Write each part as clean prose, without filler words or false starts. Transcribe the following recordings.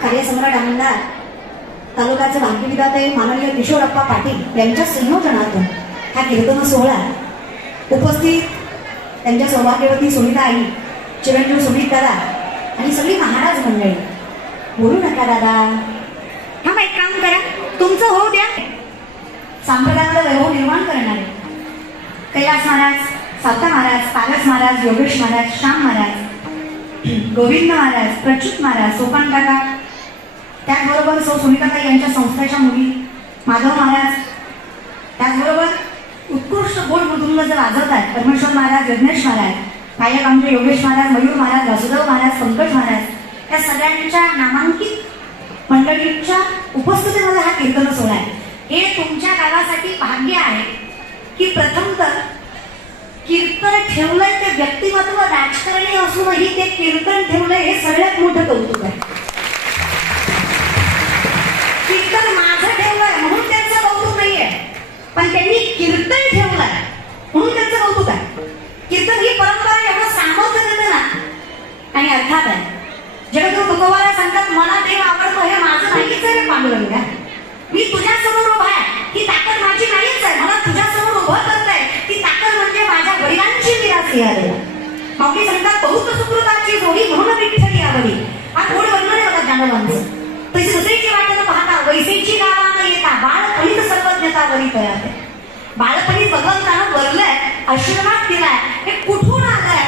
कार्यसम्राट आमदार तालुक्याचे भाग्यविधाते माननीय किशोरप्पा पाटील यांच्या संयोजनातून हा कीर्तन सोहळा उपस्थित त्यांच्या सौभाग्यवती सुनीता आई, चिरंजीव सुनीत दादा आणि सगळी महाराज मंडळी. बोलू नका दादा, हा एक काम करा, तुमचं होऊ द्या. संप्रदायाचं वैभव निर्माण करणारे कैलास महाराज, सावता महाराज, पारस महाराज, योगेश महाराज, श्याम महाराज, गोविंद महाराज, प्रच्युत महाराज, सोपान काका, त्याचबरोबर सौ सुनीताताई यांच्या संस्थेच्या मुली, माधव महाराज, त्याचबरोबर उत्कृष्ट गोड मृदुंग जर वाजवतात परमेश्वर महाराज, यज्ञेश महाराज, गायक आमचे योगेश महाराज, मयूर महाराज, वासुदेव महाराज, पंकज महाराज, या सगळ्यांच्या नामांकित मंडळींच्या उपस्थितीमध्ये हा कीर्तन सोहळा आहे. हे तुमच्या गावासाठी भाग्य आहे की प्रथम तर कीर्तन ठेवलंय ते व्यक्तिमत्व राजकारणी असूनही ते कीर्तन ठेवलंय हे सगळ्यात मोठं कौतुक आहे. कीर्तन माझं ठेवलंय म्हणून त्यांचं कौतुक नाहीये, पण त्यांनी कीर्तन ठेवलंय म्हणून त्यांचं कौतुक आहे. कीर्तन ही परंपरा एवढं सामर्थ्य देते ना. आणि अर्थात आहे जगद्गुरु तुकोबाला सांगतात, मला देव आवडतो हे माझं नाहीच आहे पांडुरंगा, मी तुझ्या समोर उभा आहे, ही ताकद माझी नाहीच आहे, मला तुझ्या समोर उभं करताय, ती ताकद म्हणजे माझ्या वडिलांची विरासती आहे. माऊली सांगतात, बहुत सुकृताची जोडी म्हणून विठ्ठल यावरी. हा गोड वर्णन आहे बघा ज्ञानोबांचं. तशी दुसरीची वाट न पाहता वैसेची गावा न येता बाळपणीत सर्वज्ञता वरी तयार. बाळपणी भगवंतानं वरलंय, आशीर्वाद दिलाय, हे कुठून आलंय,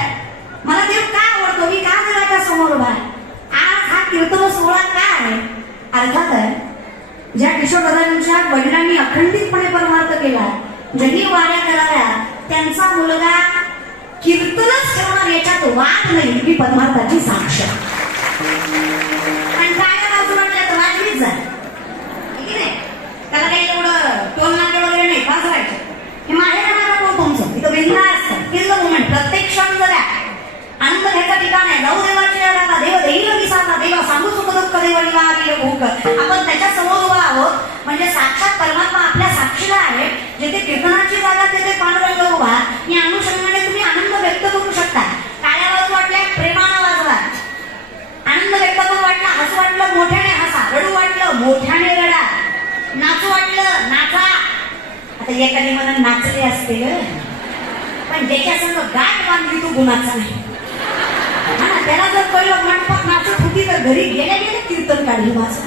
मला देव का आवडतो, मी का देवाच्या समोर उभा आहे. आज हा कीर्तन सोहळा काय आहे? अर्थात आहे ज्या किशोरदादांच्या वडिलांनी अखंडितपणे परमार्थ केला, ज्यांनी वाऱ्या कराव्या, त्यांचा मुलगा कीर्तनच ठेवणार याच्यात वाद नाही, ही परमार्थाची साक्ष. आणि काय बाजू म्हटलं तर वाजवीच आहे की नाही. त्याला काही एवढं टोल नाके वगैरे नाही वाजवायचे. हे माझ्या नाका तुमचं इथं बिंदा असतं किल्ल मुमेंट प्रत्येक क्षण जरा आनंद घ्यायचं ठिकाण आहे. जाऊ देवाची राधा देव देईल विसारला देवा सांगू सुख दुःख देव निवारी भूक. आपण त्याच्या समोर उभा आहोत म्हणजे साक्षात परमात्मा आपल्या साक्षीला आहे. जिथे कीर्तनाची जागा तिथे पांडुरंग उभा. या अनुषंगाने तुम्ही आनंद व्यक्त करू शकता. टाळ्या वाजू वाटल्या प्रेमानं वाजवा, आनंद व्यक्त करू वाटला, हसू वाटलं मोठ्याने हसा, रडू वाटलं मोठ्याने रडा, नाचू वाटलं नाचा. आता एखादी मला नाचले असते पण ज्याच्या संग गाठ बांधली तू गुणाचा नाही. त्याला जर कळलं मंडपात नाचत होती तर घरी गेल्या गेल्या कीर्तन काढली माझं.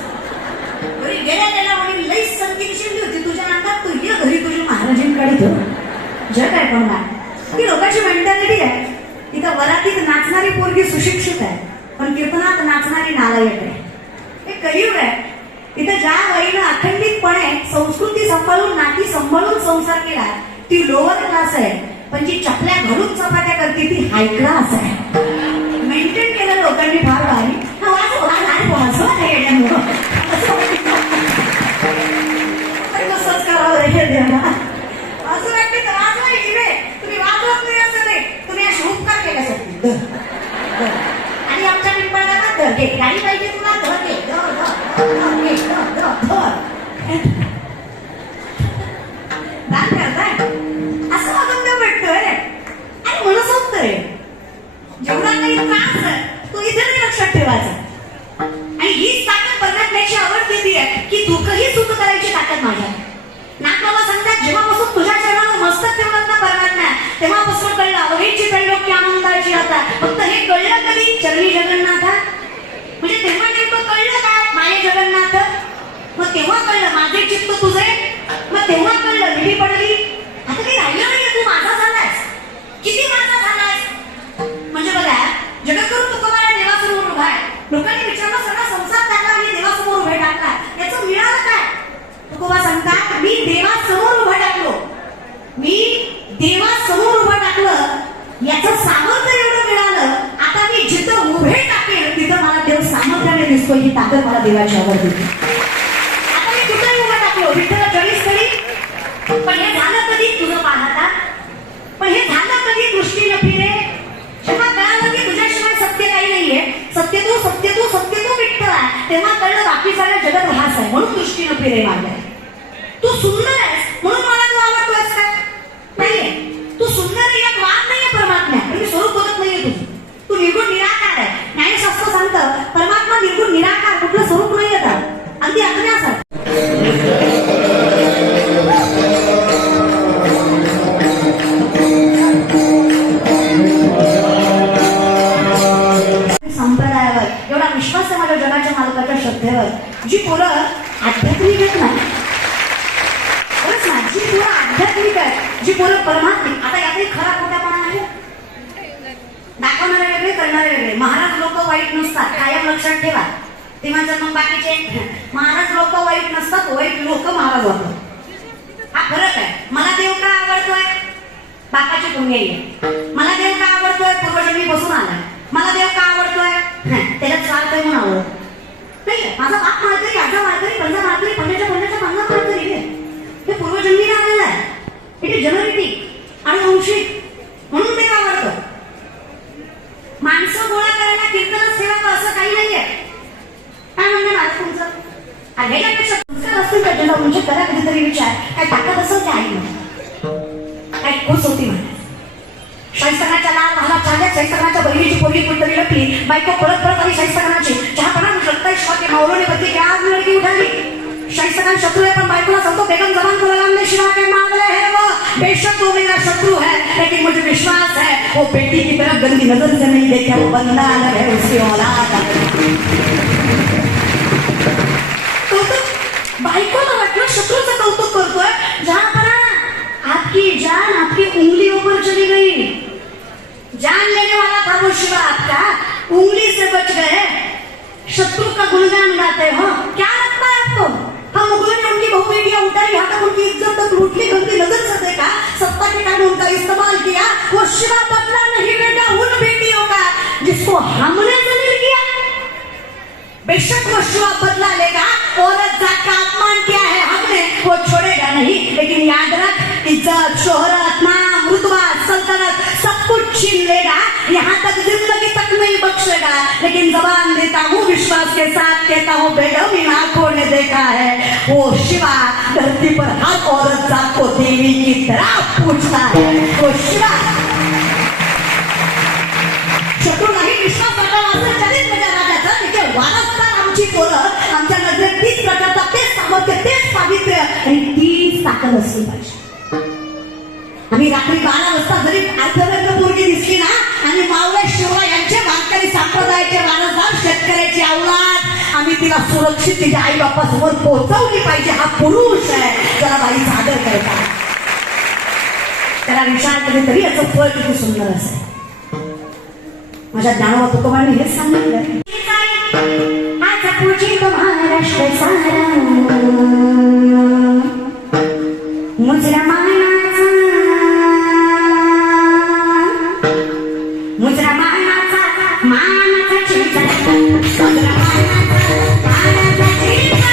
घरी गेल्या गेल्या म्हणे लई संगीत शिरली होती तुझ्या नाकात, तू ये घरी तुझी महाराजींकडे घेऊन. जग आहे पण ही लोकांची मेंटॅलिटी आहे. इथं वरातीत नाचणारी पोरगी सुशिक्षित आहे पण कीर्तनात नाचणारी नालायक आहे. हे कलियुग आहे. इथं ज्या वहीनं अखंडितपणे संस्कृती सांभाळून नाती सांभाळून संसार केला ती लोअर क्लास आहे, पण जी चपल्या घालून चपात्या करते ती हाय क्लास आहे. मेंटेन केलं लोकांनी फार भारी. असंच करावं हे द्या असं वाटते तर वाजवायची रे. तुम्ही वाजवत नाही असं नाही, तुम्ही असे उपकार केल्यासाठी. आणि आमच्या पिंपळाला ना धर घे, गाडी पाहिजे तुला धर घे, दान करताय असं आनंद भेटतोय. आणि मनसोक्त रे जेवढा काही त्रास आहे तो इथे नाही लक्षात ठेवायचा. आणि हीच ताकद परमात्म्याची आवड किती आहे की दुःखही सुख करायची ताकद माझ्या. नागबाबा सांगतात, जेव्हापासून तुझ्या चरणावर मस्तक ठेवलं ना परमात्म्या तेव्हापासून कळलं अवघेची त्रैलोक्य आनंदाची आता. फक्त हे कळलं कधी चरणी जगन्नाथा, म्हणजे तेव्हा नेमकं कळलं काय माये जगन्नाथ. मग तेव्हा कळलं माझे चित्त तुझे, मग तेव्हा कळलं विधी पडली. आता काही राहिलं नाही, तू माझा झालायस. किती माझा झालायस म्हणजे बघा जगद्गुरु तुकोबाला देवासमोर उभा आहे. लोकांनी विचारलं सगळा संसार टाकला आणि देवासमोर उभे टाकला, याचं मिळालं काय? तुकोबा सांगतात, मी देवासमोर उभं टाकलो, मी देवासमोर उभं टाकलं याचं सामर्थ्य एवढं मिळालं. आता मी जिथं उभे टाकेल तिथं मला देव सामर्थ्याने दिसतो. ही ताकद मला देवाची आवड होती. आता मी कुठेही उभं टाकलो विठ्ठल जळीस तरी, पण हे झालं कधी तुझं पाहता, पण हे झालं कधी दृष्टीने फिरे. जेव्हा कळालं की तुझ्याशिवाय सत्य काही नाहीये, सत्य तू सत्य तू सत्य तू विठ्ठल आहे, तेव्हा कळलं बाकी सगळं जगत ऱ्हास आहे म्हणून दृष्टीने फिरे मागे. तू सुंदर आहेस म्हणून मला तू आवडतोयस का? नाहीये. तू सुंदर एक वाद नाहीये परमात्म्या, म्हणजे स्वरूप बघत नाहीये तुझं. ठेवत जी पोरं आध्यात्मिक आहेत ना, खरंच ना, जी पोरं आध्यात्मिक आहेत, जी पोरं परमात्मिक, आता यातही खरा खोटापणा आहे, दाखवणारे वेगळे करणारे वेगळे. महाराज लोक वाईट नसतात, कायम लक्षात ठेवा. ते म्हणतात मग बाकीचे महाराज लोक वाईट नसतात, वाईट लोक महाराज होतात. हा फरक आहे. मला देव का आवडतोय? बापाची पुण्याई आहे. मला देव का आवडतोय? पूर्वजन्मी बसून आलाय. मला देव का आवडतोय? त्याला स्वार्थ आहे म्हणून आवडत नाही. माझा बाप माळकरी, आजा माळकरी, पंजा माळकरी, पंजाच्या पंजा माळकरी, हे पूर्वजन्मीने आलेलं आहे. इट इज जेनेटिक आणि वंशिक, म्हणून देव आवडतो. माणसं गोळा करायला कीर्तनच ठेवावं असं काही नाहीये. काय म्हणणे माझं तुमचं? ह्याच्यापेक्षा संस्कार असतील का जेव्हा म्हणजे करा कधीतरी विचार, काय ताकद असेल त्या आईमध्ये, काय खुश होती म्हणा. शाहिस्तानाच्या लाल भाला चालल्या, शाहिस्तानाच्या बहिणीची पोरगी कुठतरी लपली, बायको परत परत आली शाहिस्तानाची. चहापणा उचलता के मावरोने बदली की आज लडकी उठाली. शाहिस्तान शत्रु है पण बायकोला सांगतो बेगम जबान को लगाम शिवा के मामले है वो, बेशक वो मेरा शत्रु है लेकिन मुझे विश्वास है वो बेटी की तरफ गंदी नजर से नहीं देखे, वो बंदा अलग है उसकी औलाद. बायकोला वाटलं शत्रूचं कौतुक करतोय. जहापणा आपकी जान आपकी उंगलियों पर चली गई. जान लेने वाला था वो शिवा आपका, उंगली से बच गए. शत्रु का गुणगान गाते हो, क्या लगता है आपको? हम मुगलों ने उनकी बहु बेटियां उतारी, यहाँ तक उनकी इज्जत तक लूट ली, गंदी नजर से देखा, सत्ता के कारण उनका इस्तेमाल किया. वो शिवा बदला नहीं बेटा उन बेटियों का जिसको हमने जलील किया. बेशक वो शिवा बदला लेगा. औरत जात का अपमान किया है हमने, वो छोड़ेगा नहीं. लेकिन याद रख, इज्जत, शोहरत, नाम, रुतबा, सल्तनत सब कुछ छीन लेगा. यहाँ तक जिंदगी तक नहीं बख्शेगा. लेकिन जबान देता हूँ, विश्वास के साथ कहता हूँ, बेगम इन आंखों ने देखा है वो शिवा धरती पर हर औरत जात को देवी की तरह पूछता है. वो शिवा शत्रु नाही, विश्वास करता चरित्र राजाचं, तिचे वारसदार आमची पोरं, आमच्या नजरेत तीच प्रकारचा, तेच सामर्थ्य, तेच पावित्र्य आणि तीच ताकद असली पाहिजे. आम्ही रात्री 12 वाजता जरी अर्थव्यंत पोरगी दिसली ना, आणि मावळे शिवा यांचे वारकरी संप्रदायाचे वारसदार, शेतकऱ्याची औलाद, आम्ही तिला सुरक्षित तिच्या आई बापासमोर पोहोचवली पाहिजे. हा पुरुष आहे ज्याला बाईचा आदर करतात. त्याला विचार कधीतरी याचं फळ किती सुंदर असेल. माझ्या ज्ञानोबा तुकोबांनी हेच सांगितलं. आज पूजी महाराष्ट्र सारा मुजरा मानाचा, मुजरा मानाचा, मानाचा चिंता, मुजरा मानाचा, मानाचा चिंता.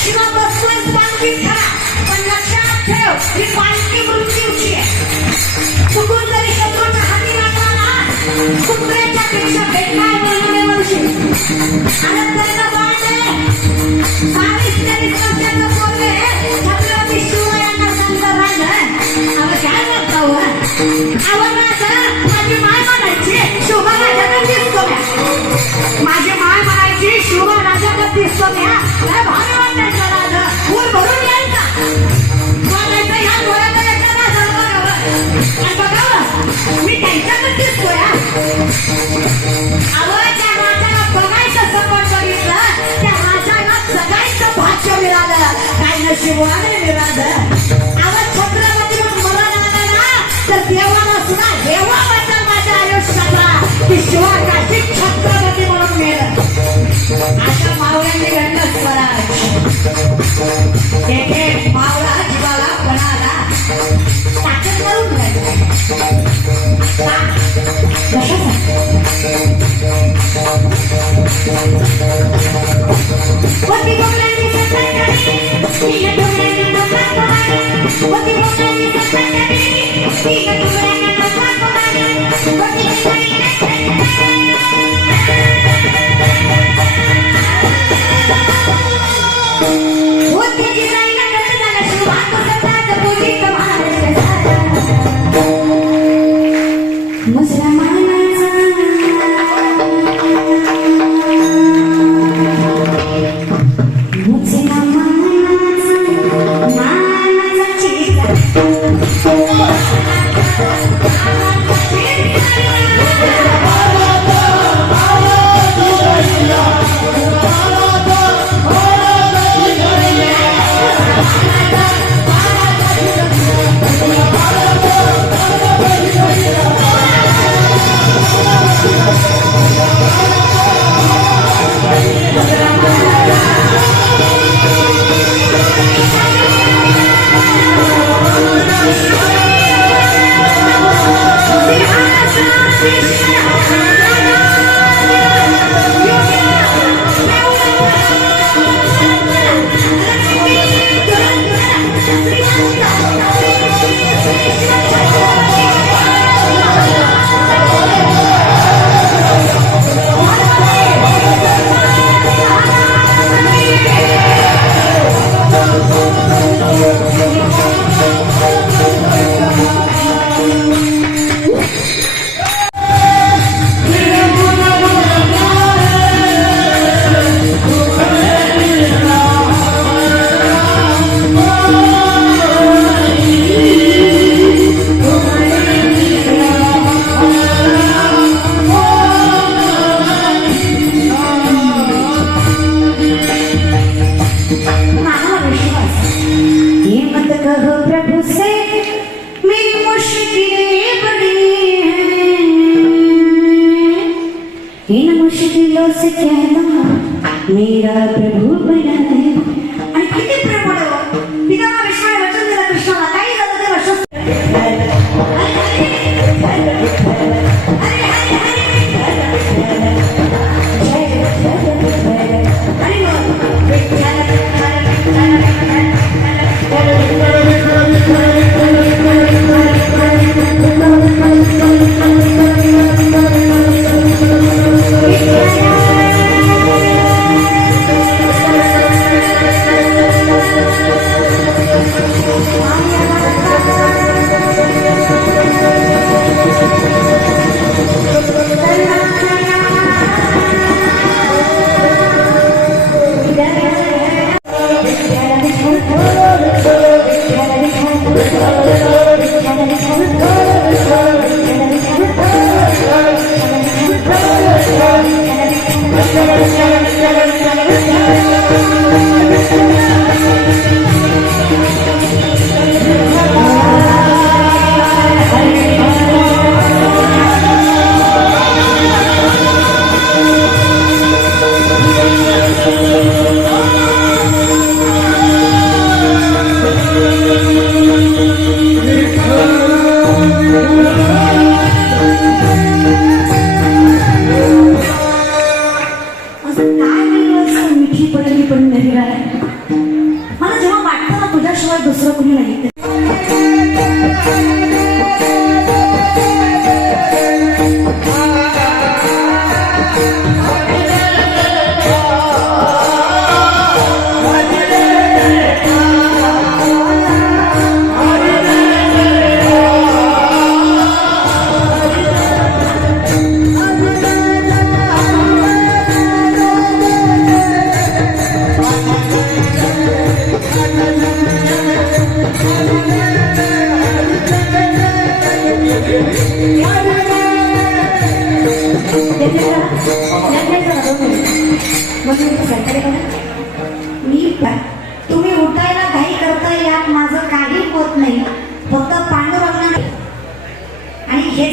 शिवा बसतोय पालखीत खरा, पण लक्षात ठेव ही पालखी मृत्यूची आहे. चुकून जरी शत्रूच्या हाती लागला, कुत्र्याच्या पेक्षा बेकार बनवणे म्हणशील. आनंदाचा बाळ आहे, 22-23 वर्षाचं पोरगे छत्रपती शिवरायांना संत राहिलं. अगं काय करता हो? आवडणार माझी माय म्हणायची शिवबा माझ्या दिसतो, माझी माय म्हणायची शिवबा काय भारी वाटायचं राजा ऊर भरून यायचा वाटायचं ह्या डोळ्याला एका राजाला बघावं आणि बघावं मी त्यांच्याकडे दिसतोय त्या राजाला बघायचं सपोर्ट बघितलं त्या राजाला जगायचं भाग्य मिळालं काय नशीब वाढले मिळालं आवाज छत्रपती म्हणून मला लागला ना तर देवाला सुद्धा देवाबद्दल माझ्या आयुष्याचा की शिवाकाशी छत्रपती म्हणून मिळलं अशा मावळ्यांनी घडलं स्वराज एक एक मावळा जीवाला पणाला ताकद करून घडला वती बोलांनी सत्ताधारी तीन डोंगरांना नफा कोमारी वती बोलांनी सत्ताधारी तीन डोंगरांना नफा कोमारी वती वती जिजाईला गत झाला शिवाको सत्ताचं पूजित महाराष्ट्र मुसलमानाचा इन मुश्किलों से कहना मेरा प्रभु बना है आणि किती प्रेम आहे पिता विष्णू वचन दिलं कृष्णाला काही झालं ते वर्ष तुम्ही उठायला घाई करता यात माझं काही होत नाही, फक्त पांडुरंगा आणि हे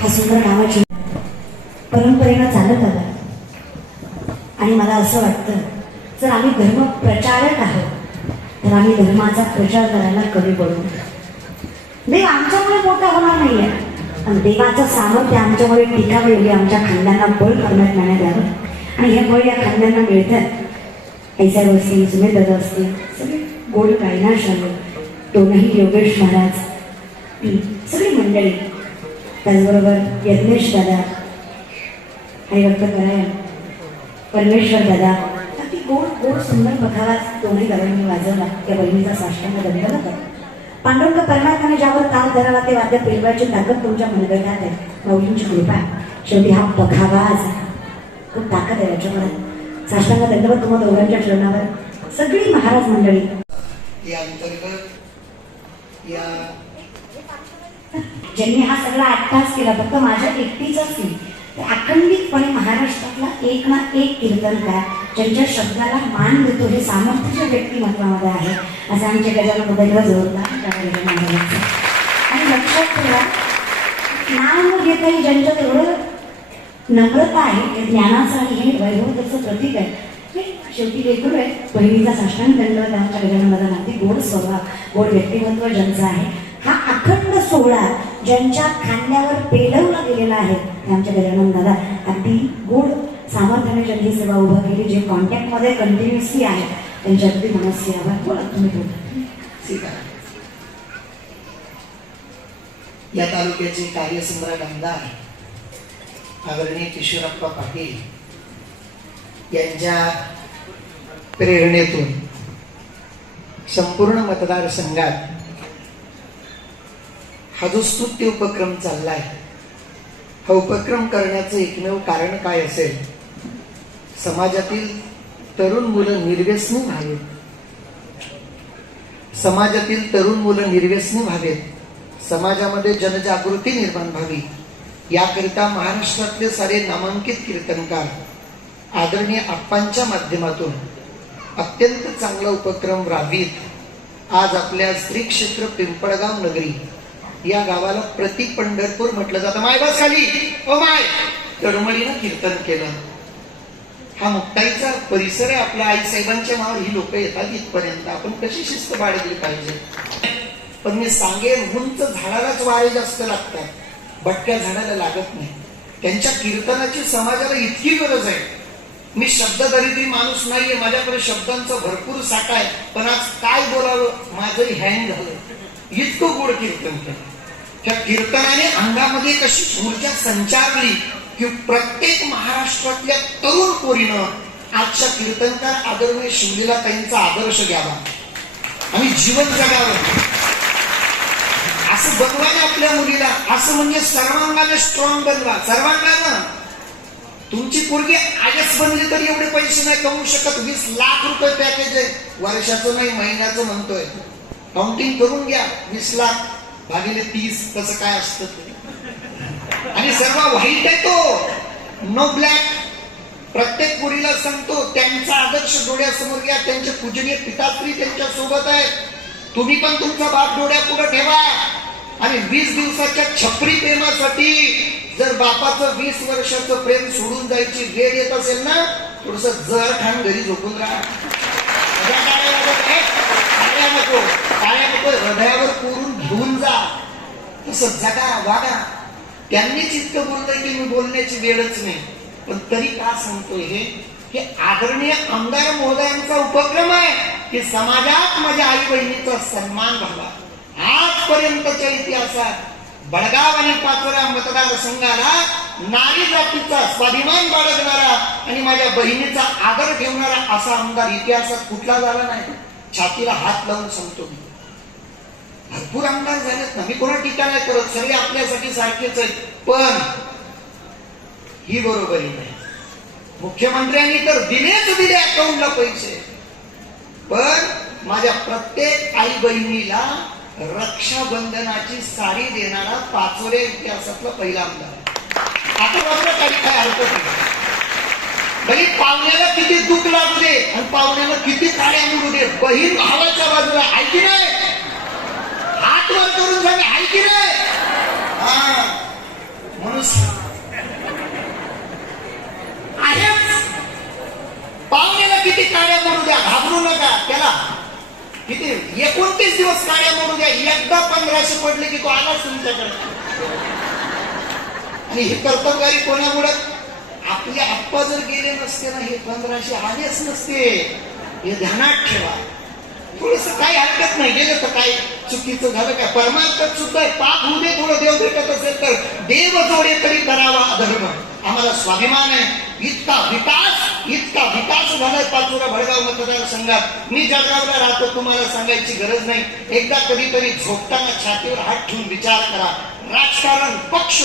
हा सुंदर नावाची परंपरेनं चालत आला. आणि मला असं वाटतं, जर आम्ही धर्म प्रचारक आहोत तर आम्ही धर्माचा प्रचार करायला कमी पडू. देव आमच्यामुळे मोठा होणार नाहीये, पण देवाचं सामर्थ्य आमच्यामुळे टिकावं एवढी आमच्या खांद्यांना बळ करण्यात मिळण्यात यावं. आणि हे बळ या खांद्यांना मिळतात. ऐसाहेब असतील, सुमेध दादा असतील, सगळे गोड गायनाश आले, दोनही योगेश महाराज, सगळी मंडळी, त्याचबरोबर यज्ञेश दादा आणि रक्तपरायण परमेश्वर दादा, अगदी गोड गोड सुंदर बखारा दोन्ही दादांनी वाजवला. त्या बहिणीचा साष्टांग दंडवत आहे. पांडुरंग परमात्म्याने ज्यावर ताल धरावा ते वाद्य पेलवायची ताकद तुमच्या मनगटात आहे. माऊलींची कृपा आहे. शेवटी हा बखावाज खूप ताकद आहे याच्यामध्ये. साष्टांग दंडवत तुम्हाला दोघांच्या चरणावर सगळी महाराज मंडळी या अंतर्गत या ज्यांनी हा सगळा अट्टास केला, फक्त माझ्या एकटीचाच नाही, तर अखंडितपणे महाराष्ट्रातला एक ना एक कीर्तनकार ज्यांच्या शब्दाला मान देतो हे सामर्थ्याच्या व्यक्तिमत्वामध्ये आहे, असं आमच्या गजानन उदयला जोडला. आणि लक्षात ठेवा, नाव न घेताही ज्यांच्यात एवढं नम्रता आहे, हे ज्ञानाचं आणि हे वैभवतेचं प्रतीक आहे. शेवटी लेकरू आहे. बहिणीचा साष्टांग दंडवत आमच्या गजाननाला नाती गोड स्वभाव, गोड व्यक्तिमत्व ज्यांचं आहे, हा अखंड सोहळा ज्यांच्या खांद्यावर पेलवला गेलेला आहे, ते आमच्या गजानन दादा अगदी गोड सामर्थ्याने ज्यांनी सेवा उभा केली, जे कॉन्टॅक्टमध्ये कंटिन्युअसली आहे, त्यांच्या अगदी मनस्वी आभार. बोला तुम्ही बोला. या तालुक्याचे कार्यसम्राट आमदार आदरणीय किशोरप्पा पाटील यांच्या प्रेरणेतून संपूर्ण मतदारसंघात हा जो स्तुत्य उपक्रम चाललाय, हा उपक्रम करण्याचं एकमेव कारण काय असेल? समाजातील तरुण मुलं निर्व्यसनी व्हावेत, समाजातील तरुण मुलं निर्व्यसनी व्हावेत, समाजामध्ये जनजागृती निर्माण व्हावी, याकरिता महाराष्ट्रातले सारे नामांकित कीर्तनकार आदरणीय आप्पांच्या माध्यमातून अत्यंत चांगला उपक्रम राबवीत आज आपल्या श्री क्षेत्र पिंपळगाव नगरी या गावाला प्रति पंढरपूर म्हटलं जातं. माय बस खाली, ओ माय, तळमळीनं कीर्तन केलं. हा मुक्ताईचा परिसर आहे आपला. आईसाहेबांच्या नावावर ही लोक येतात इथपर्यंत. आपण कशी शिस्त बाळगली पाहिजे? पण मी सांगेन, उंच झाडालाच वारे जास्त लागतात, भटक्या झाडाला लागत नाही. त्यांच्या कीर्तनाची समाजाला इतकी गरज आहे. मी शब्ददरिद्री माणूस नाहीये, माझ्याकडे शब्दांचा भरपूर साठा आहे, पण आज काय बोलावं माझंही हँग झालं. इतकं गोड कीर्तन केलं. त्या कीर्तनाने अंगामध्ये कशी ऊर्जा संचारली की प्रत्येक महाराष्ट्रातल्या तरुण पोरीनं आजच्या कीर्तनकार आदरणीय शिवलीलाताईंचा आदर्श घ्यावा आणि जीवन जगावं. असं बनवा ना आपल्या मुलीला. असं म्हणजे सर्वांगाने स्ट्रॉंग बनवा. सर्वांगानं तुमची पोरगी आयएस बनली तरी एवढे पैसे नाही कमवू शकत. 20 लाख रुपये पॅकेज आहे, वर्षाचं नाही महिन्याचं म्हणतोय. काउंटिंग करून घ्या. 20 लाख भागिले 30 कसं काय असतं ते. आणि सर्व व्हाईट आहे तो, नो ब्लॅक. प्रत्येक पोरीला सांगतो, त्यांचा आदर्श डोळ्यासमोर घ्या. त्यांचे पूजनीय पिताश्री त्यांच्या सोबत आहेत. तुम्ही पण तुमचा बाप डोळ्यापुढे ठेवा. आणि 20 दिवसाच्या छपरी प्रेमासाठी जर बापाचं 20 वर्षाचं प्रेम सोडून जायची वेळ येत असेल ना, थोडस जर ठाण घरी झोपून राहा. नको, टाळ्या नको, हृदयावर कोरून घेऊन जा. तसं जगा वागा. त्यांनीच इतकं बोललंय की मी बोलण्याची वेळच नाही. पण तरी का सांगतोय हे आदरणीय आमदार महोदयांचा उपक्रम आहे की समाजात माझ्या आई बहिणीचा सन्मान व्हावा. आजपर्यंतच्या इतिहासात बडगाव आणि पाचोरा मतदारसंघाला नारी जातीचा स्वाभिमान बाळगणारा आणि माझ्या बहिणीचा आदर ठेवणारा असा आमदार इतिहासात कुठला झाला नाही. छातीला हात लावून सांगतो मी. भरपूर आमदार झालेत ना, मी कोणा टीका नाही करत, सगळे आपल्यासाठी सारखेच आहेत. पण ही बरोबरी नाही. मुख्यमंत्र्यांनी तर दिले अकाउंटला पैसे, पण माझ्या प्रत्येक आई बहिणीला रक्षाबंधनाची साडी देणारा पाचोरे इतिहासातला पहिला आमदार. आता मात्र काही काय हरकत नाही. बरी पाहुण्याला किती दुःख लागू दे आणि पाहुण्याला किती काड्या मिळू दे, बहीण भावाच्या बाजूला आहे की नाही. हात वर करून सांगे आहे की नाही. हा म्हणून पाहुण्याला किती काड्या मोडू द्या, घाबरू नका. त्याला किती 29 दिवस काड्या मोडू द्या, एकदा 1500 पडले की तो आलाच तुमच्याकडे. आणि हे कर्तबगारी कोणामुळे, आपले आप्पा जर गेले नसते ना हे 1500 आलेच नसते. हे ध्यानात ठेवा. थोडस काही हरकत नाही, गेलं तर काय चुकीचं झालं काय. परमार्थात सुद्धा पाप होऊ दे, थोडं देव भेटत असेल तर देव जोडे तरी करावा अधर्म. आम्हाला स्वाभिमान आहे. इतका विकास झालाय पाचोरा भडगाव मतदारसंघात. मी जळगावला राहतो, तुम्हाला सांगायची गरज नाही. एकदा कधीतरी झोपताना छातीवर हात ठेवून विचार करा. राजकारण, पक्ष,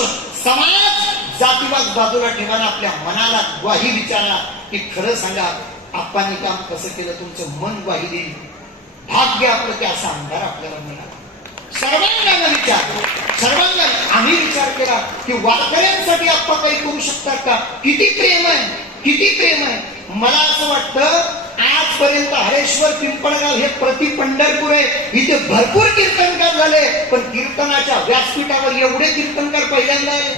समाज, जातीवाद बाजूला ठेवायला आपल्या मनाला ग्वाही विचारा की खरं सांगा आप्पांनी काम कसं केलं. तुमचं मन ग्वाही देईल. भाग्य आपलं की असा आमदार आपल्याला मिळाला. सर्वांना विचार, आम्ही विचार केला की वारकऱ्यांसाठी आप्पा काही करू शकतात का. किती प्रेम आहे. मला असं वाटतं आजपर्यंत हरेश्वर पिंपळगाव हे प्रति पंढरपूर आहे. इथे भरपूर कीर्तनकार झाले, पण कीर्तनाच्या व्यासपीठावर एवढे कीर्तनकार पहिल्यांदा आहे.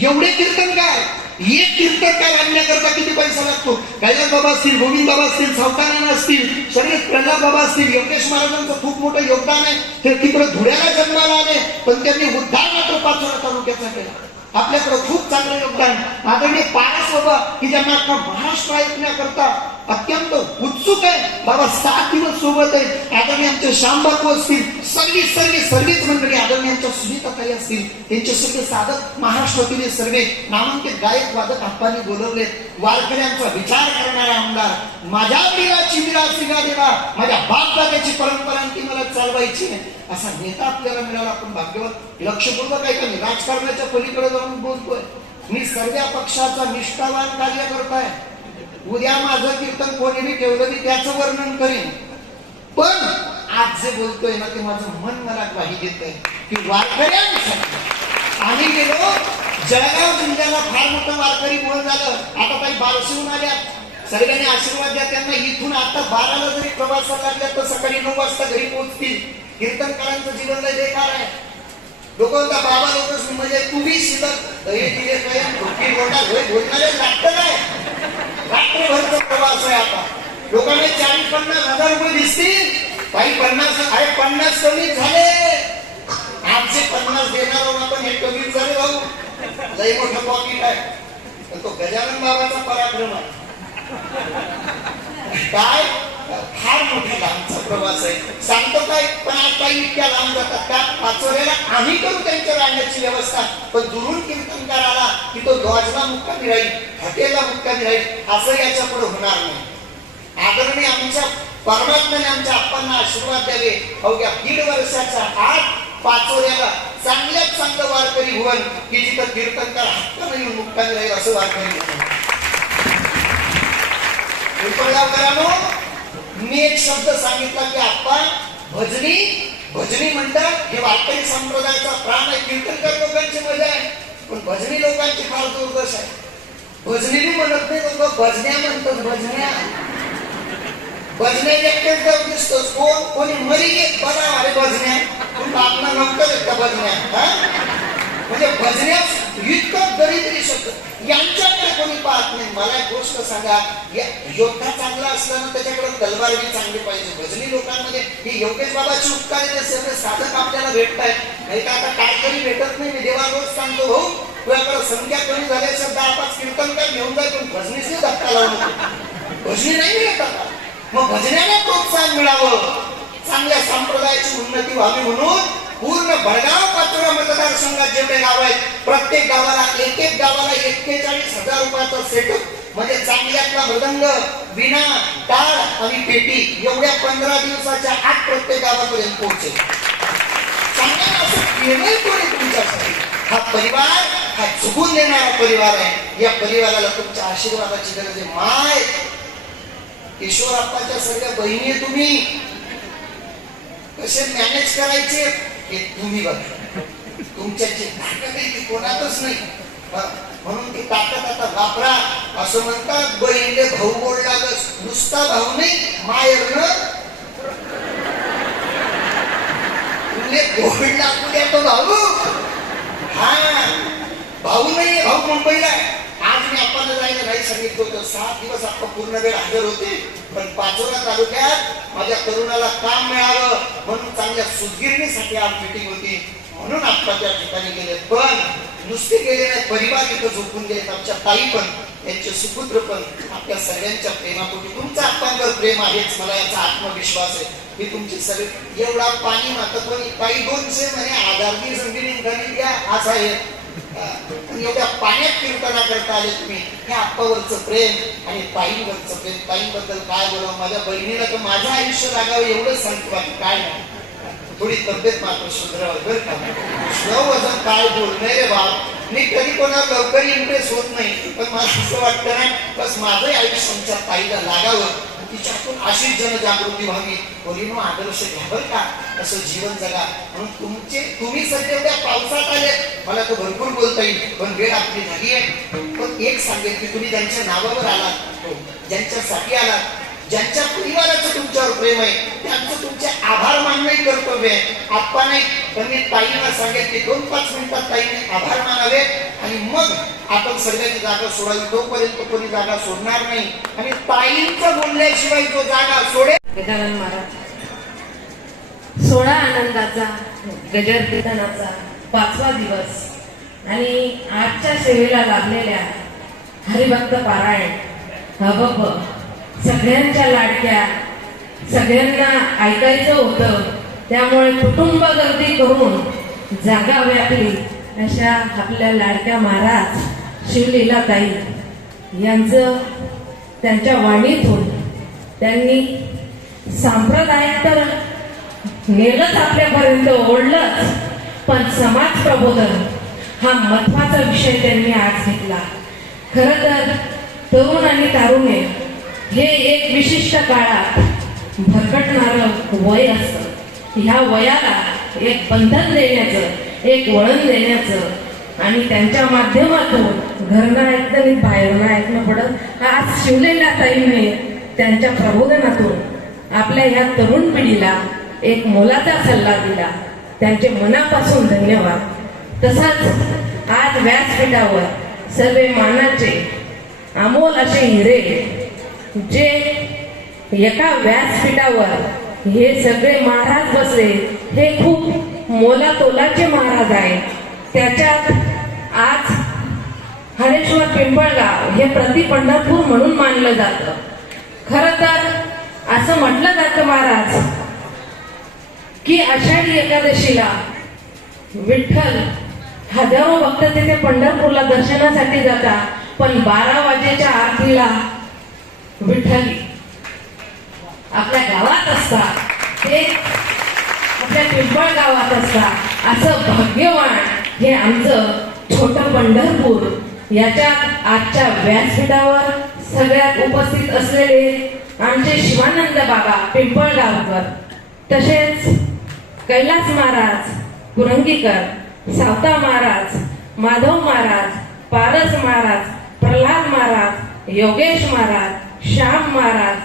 एवढे कीर्तनकार, एक कीर्तनकार आणण्याकरता किती पैसा लागतो. कैलास बाबा असतील, गोविंद बाबा असतील, सावतारायण असतील, सगळे प्रल्हाद बाबा असतील, योगेश महाराजांचं खूप मोठं योगदान आहे. ते तिकडे धुळ्याला जन्माला आले, पण त्यांनी उद्धार मात्र पाचोरा तालुक्याचा केला. आपल्याकडे खूप चांगलं योगदान. आदरणीय पारस बाबा की ज्यांना अख्खा महाराष्ट्र ऐकण्याकरता अत्यंत उत्सुक आहे. बाबा 7 दिवस सोबत आहेत. आदरणीय आमचे श्यामबापू असतील, सर्वीच मंडळी, आदरणीय आमच्या सुनीताताई असतील, त्यांचे सगळे साधक महाराष्ट्रातील सर्वे नामांकित गायक वादक आप्पांनी बोलवले. वारकऱ्यांचा विचार करणारा आमदार. माझ्या वडिलाची विरासती देवा, माझ्या बापदादाची परंपरा ती मला चालवायची आहे असा नेता आपल्याला मिळाला. आपण भाग्यवान. लक्षपूर्वक ऐका, मी राजकारणाच्या पलीकडे जाऊन बोलतोय. मी सर्व पक्षाचा निष्ठावान कार्यकर्ता आहे. उद्या माझं कीर्तन कोणीही ठेवलं मी त्याचं वर्णन करेन. पण आज जे बोलतोय ना ते माझं मन मला ग्वाही देत आहे की वारकऱ्यांसाठी आम्ही गेलो. जळगाव जिल्ह्याला फार मोठं वारकरी बोल झालं. आता काही बारशीहून आल्या, सगळ्यांनी आशीर्वाद द्या त्यांना. इथून आता 12ला जरी प्रवासाला लागल्या तर सकाळी 9 वाजता घरी पोहोचतील. कीर्तनकारांचं जीवन लय बेकार आहे. लोकांचा बाबा लोक म्हणजे तुम्ही शिल्लक हे दिले काय बोलणारे लागतं काय. रात्रभरचा प्रवास आहे. आता लोकांना 40-50 हजार रुपये दिसतील. काही 50 कमी झाले. आमचे 50 देणार आहोत आपण, हे कमी झाले भाऊ. लई मोठं पॉकेट आहे. पण तो गजानन बाबाचा पराक्रम आहे. काय फार मोठा लांबचा प्रवास आहे. सांगतो काय, पण आज काही इतक्या लांब जातात का. पाचोऱ्याला आम्ही करू त्यांच्या राहण्याची व्यवस्था, पण दुरून कीर्तनकार आला की तो लॉजला मुक्कामी राहील, हॉटेलला मुक्कामी राहील, असं याच्या पुढे होणार नाही. आदरणीय आमच्या परमात्म्याने आमच्या आप्पांना आशीर्वाद द्यावे. अवघ्या 1.5 वर्षाच्या आत पाचोऱ्याला चांगल्यात चांगलं वारकरी भवन की जिथं कीर्तनकार हक्कानं येऊन मुक्कामी राहील असं वारकरी भवन. पिंपळगावकरांनो, मी एक शब्द सांगितला की आप्पा भजनी म्हणतात. हे वारकरी संप्रदायाचा प्राण आहे. कीर्तनकार लोकांची मजा आहे, पण भजनी लोकांची फार दुर्दश आहे. भजनी म्हणत नाही लोक, भजन्या म्हणतात. भजन्या एकटेच जाऊ दिसतोस. कोणी मरी घेत बघा अरे भजन्या, पण आपला नव्हतं का भजन्या. म्हणजे भजन्यास इतकं दरिद्री शब्द यांच्याकडे कोणी पाहत नाही. मला एक गोष्ट सांगा, योद्धा चांगला असताना त्याच्याकडे तलवार बी चांगली पाहिजे. भजनी लोकांमध्ये ही योगेश बाबाची उपकारी सगळे साधक आपल्याला भेटत आहेत. नाही तर आता काय तरी भेटत नाही. मी देवा रोज सांगतो भाऊ तुझ्याकडे संख्या कमी झाल्याच्या 10-5 कीर्तन काय घेऊन जाय, पण भजनीशी धक्का लावू नको. भजनी नाही मिळत आता. मग भजण्याला प्रोत्साहन मिळावं, चांगल्या संप्रदायाची उन्नती व्हावी म्हणून पूर्ण भडगाव पाचोरा मतदारसंघात जेवढे गाव आहेत प्रत्येक गावाला एक गावाला 41,000 रुपयाचा सेटअप म्हणजे चांगल्यातला मृदंग, विणा, टाळ आणि पेटी एवढ्या 15 दिवसाच्या आत प्रत्येक गावापर्यंत पोहोचेल. चांगला असं निर्णय कोणी तुमच्यासाठी. हा परिवार हा चुकून देणारा परिवार आहे. या परिवाराला तुमच्या आशीर्वादाची गरज आहे. माय ईश्वरप्पाच्या सगळ्या बहिणी तुम्ही कसे मॅनेज करायचे हे तुम्ही बघा. तुमच्याची ताकद आहे ती कोणातच नाही, म्हणून ती ताकद आता वापरा. असं म्हणतात बहिणीले भाऊ गोड लागत, नुसता भाऊ नाही मायरनं तुले गोड लागू द्या तो भाऊ. हा भाऊ नाही, भाऊ मुंबईला आहे. आज मी आपल्याला जायला नाही सांगितलं होतं. 7 दिवस आपण पूर्ण वेळ हजर होते, पण पाचोरा तालुक्यात माझ्या तरुणाला काम मिळावं म्हणून चांगल्या सुदगिरणीसाठी आज मीटिंग होती, म्हणून आपण त्या ठिकाणी गेले. पण नुसते गेले नाही, परिवार इथं झोपून गेले. आमच्या ताई पण, त्यांचे सुपुत्र पण आपल्या सगळ्यांच्या प्रेमापोटी. तुमचं आपल्यावर प्रेम आहेच, मला याचा आत्मविश्वास आहे की तुमची सगळे एवढा पाणी मात्र कोणी काही 200 म्हणे आधारनी जमिनी घरी द्या असं आहे. एवढ्या पाण्यात कीर्तना करता आले तुम्ही. हे आप्पावरचं प्रेम आणि ताईंवरचं प्रेम. ताईंबद्दल काय बोलावं, माझ्या बहिणीला तर माझं आयुष्य लागावं एवढंच सांगतो, बाकी काय नाही. थोडी तब्येत मात्र सुधारावं बरं का. वजन काय बोलणे रे बाप. मी कधी कोणाला लवकर इम्प्रेस होत नाही, पण मला असं वाटतं ना बस माझं आयुष्य तुमच्या ताईला लागावं, तिच्यातून अशीच जनजागृती व्हावी. कोणीनो आदर्श घ्या बरं का, असं जीवन जगा. म्हणून तुम्ही सध्या एवढ्या पावसात आले, मला तर भरपूर बोलता येईल पण वेळ आपली झाली आहे. पण एक सांगेल की तुम्ही ज्यांच्या नावावर आलात, ज्यांच्यासाठी आलात, ज्यांच्या परिवाराचं तुमच्यावर प्रेम आहे, त्यांचं तुमचे आभार मानणं कर्तव्य आहे. आप्पा नाही पण मी ताईंना सांगेल की 2-5 मिनिटात ताईने आभार मानावे आणि मग आपण सगळ्याची जागा सोडावी. तोपर्यंत कोणी जागा सोडणार नाही आणि ताईंचं बोलल्याशिवाय जो जागा सोडेल. गजानन महाराज 16 आनंदाचा गजर कीर्तनाचा 5वा दिवस आणि आजच्या सेवेला लाभलेल्या हरिभक्त पारायण हबब सगळ्यांच्या लाडक्या, सगळ्यांना ऐकायचं होतं त्यामुळे कुटुंब गर्दी करून जागा व्यापली अशा आपल्या लाडक्या महाराज शिवलीलाताई यांचं त्यांच्या वाणीतून त्यांनी सांप्रदायिक तर नेलंच आपल्यापर्यंत ओढलंच, पण समाज प्रबोधन हा महत्वाचा विषय त्यांनी आज घेतला. खरं तर तरुण आणि तारुण्य हे एक विशिष्ट काळात भरकटणारं वय असतं. ह्या वयाला एक बंधन देण्याचं, एक वळण देण्याचं आणि त्यांच्या माध्यमातून घरनं ऐकणं आणि बाहेरनं ऐकणं पडत. आज शिवलीलाताईंनी त्यांच्या प्रबोधनातून आपल्या ह्या तरुण पिढीला एक मोलाचा सल्ला दिला. त्यांचे मनापासून धन्यवाद. तसंच आज व्यासपीठावर सर्व मानाचे अमोल असे हिरे जे एका व्यासपीठावर हे सगळे महाराज बसले, हे खूप मोलातोलाचे महाराज आहेत. त्याच्यात आज हरेश्वर पिंपळगाव हे प्रति पंढरपूर म्हणून मानलं जातं. खरं तर असं म्हटलं जातं महाराज की आषाढी एकादशीला विठ्ठल हजारो भक्त तिथे पंढरपूरला दर्शनासाठी जातात, पण 12 वाजेच्या आरतीला विठ्ठली आपल्या गावात असतात, ते आपल्या पिंपळ गावात असतात. असं भाग्यवान हे आमचं छोटं पंढरपूर. याच्यात आजच्या व्यासपीठावर सगळ्यात उपस्थित असलेले आमचे शिवानंद बाबा पिंपळगावकर, तसेच कैलास महाराज कुरंगीकर, सावता महाराज, माधव महाराज, पारस महाराज, प्रल्हाद महाराज, योगेश महाराज, श्याम महाराज,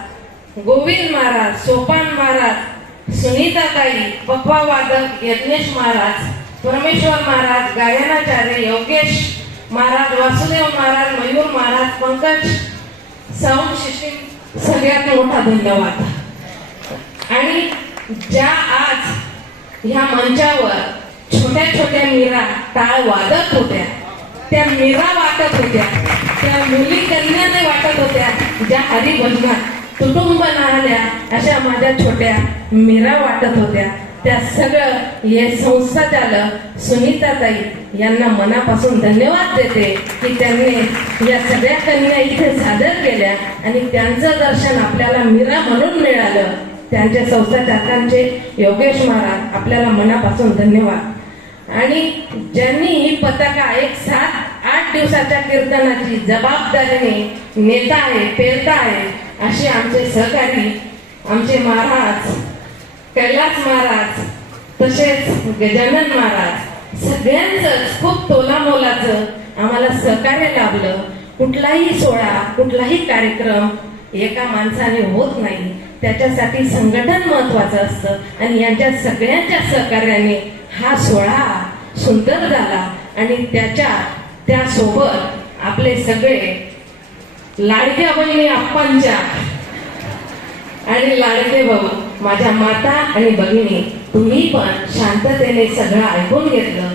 गोविंद महाराज, सोपान महाराज, सुनीताताई, पप्पा वादक, यज्ञेश महाराज, परमेश्वर महाराज, गायनाचार्य, योगेश महाराज, वासुदेव महाराज, मयूर महाराज, पंकज साऊंड सिस्टीम, सगळ्यात मोठा धन्यवाद. आणि ज्या आज ह्या मंचावर छोट्या छोट्या मीरा टाळ वाजत होत्या, त्या मीरा वाटत होत्या, त्या मुली कन्याने वाटत होत्या, ज्या हरिभजनात कुटुंब नाळल्या अशा माझ्या छोट्या मीरा वाटत होत्या. त्या सगळं हे संस्थाचालक सुनीताताई यांना मनापासून धन्यवाद देते की त्यांनी या सगळ्या कन्या इथे सादर केल्या आणि त्यांचं दर्शन आपल्याला मीरा म्हणून मिळालं. त्यांच्या संस्थाचालकांचे योगेश महाराज आपल्याला मनापासून धन्यवाद. आणि ज्यांनी ही पताका एक 7-8 दिवसाच्या कीर्तनाची जबाबदारीने नेता आहे, पेरता आहे, असे आमचे सहकारी, आमचे महाराज कैलास महाराज, तसेच गजानन महाराज, सगळ्यांचंच खूप तोलामोलाचं आम्हाला सहकार्य लाभलं. कुठलाही सोहळा, कुठलाही कार्यक्रम एका माणसाने होत नाही, त्याच्यासाठी संघटन महत्वाचं असतं आणि यांच्या सगळ्यांच्या सहकार्याने हा सोहळा सुंदर झाला. आणि त्यासोबत आपले सगळे लाडक्या बहिणी आप्पांच्या आणि लाडके भाऊ, माझ्या माता आणि भगिनी, तुम्ही पण शांततेने सगळं ऐकून घेतलं.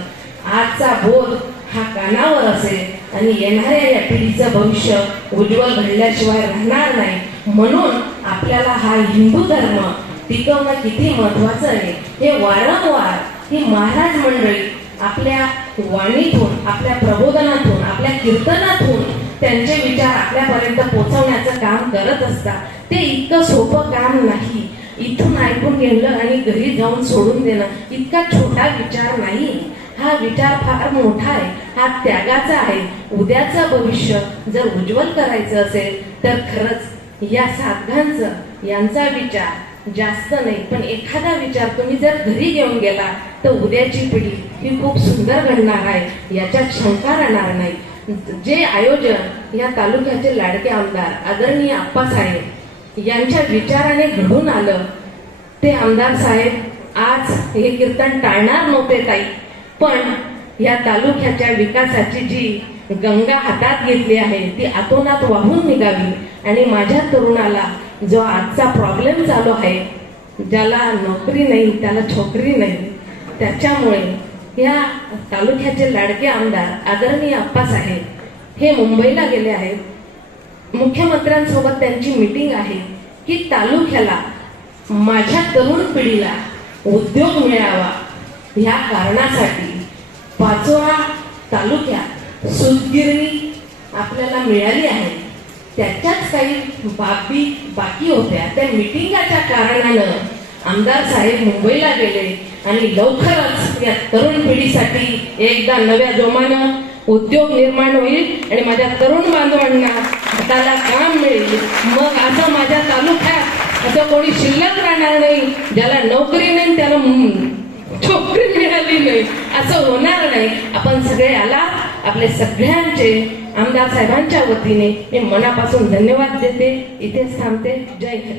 आजचा बोध हा कानावर असेल आणि येणाऱ्या या पिढीचं भविष्य उज्ज्वल घडल्याशिवाय राहणार नाही. म्हणून आपल्याला हा हिंदू धर्म टिकवणं किती महत्वाचं आहे हे वारंवार ही महाराज मंडळी आपल्या वाणीतून, आपल्या प्रबोधनातून, आपल्या कीर्तनातून त्यांचे विचार आपल्यापर्यंत पोहोचवण्याचं काम करत असतात. ते इतकं सोपं काम नाही. इथून ऐकून घेणं आणि घरी जाऊन सोडून देणं इतका छोटा विचार नाही. हा विचार फार मोठा आहे, हा त्यागाचा आहे. उद्याचं भविष्य जर उज्ज्वल करायचं असेल तर खरंच या साधकांचं, यांचा विचार जास्त नाही, पण एखादा विचार तुम्ही जर घरी घेऊन गेला तर उद्याची पिढी ही खूप सुंदर घडणार आहे, याच्यात शंका राहणार नाही. जे आयोजन या तालुक्याचे लाडके आमदार आदरणीय आप्पासाहेब यांच्या विचाराने घडून आलं, ते आमदार साहेब आज हे कीर्तन टाळणार नव्हते ताई, पण या तालुक्याच्या विकासाची जी गंगा हातात घेतली आहे ती आतोनात वाहून निघावी. आणि माझ्या तरुणाला जो आजचा प्रॉब्लेम चालू आहे, ज्याला नोकरी नाही, त्याला छोकरी नाही, त्याच्यामुळे या तालुक्याचे लाडके आमदार आदरणीय आप्पासाहेब हे मुंबईला गेले आहेत. मुख्यमंत्र्यांसोबत त्यांची मीटिंग आहे की तालुक्याला, माझ्या तरुण पिढीला उद्योग मिळावा, ह्या कारणासाठी पाचोरा तालुक्यात सूतगिरणी आपल्याला मिळाली आहे. त्याच्याच काही बाबी बाकी होत्या. त्या मीटिंगाच्या कारणानं आमदार साहेब मुंबईला गेले आणि लवकरच या तरुण पिढीसाठी एकदा नव्या जोमानं उद्योग निर्माण होईल आणि माझ्या तरुण बांधवांना हाताला काम मिळेल. मग असं माझ्या तालुक्यात असं कोणी शिल्लक राहणार नाही ज्याला नोकरी नाही, त्याला छोकरी मिळाली नाही, असं होणार नाही. आपण सगळे आला, आपले सगळ्यांचे आमदार साहेबांच्या वतीने मी मनापासून धन्यवाद देते. इथेच थांबते. जय हिंद.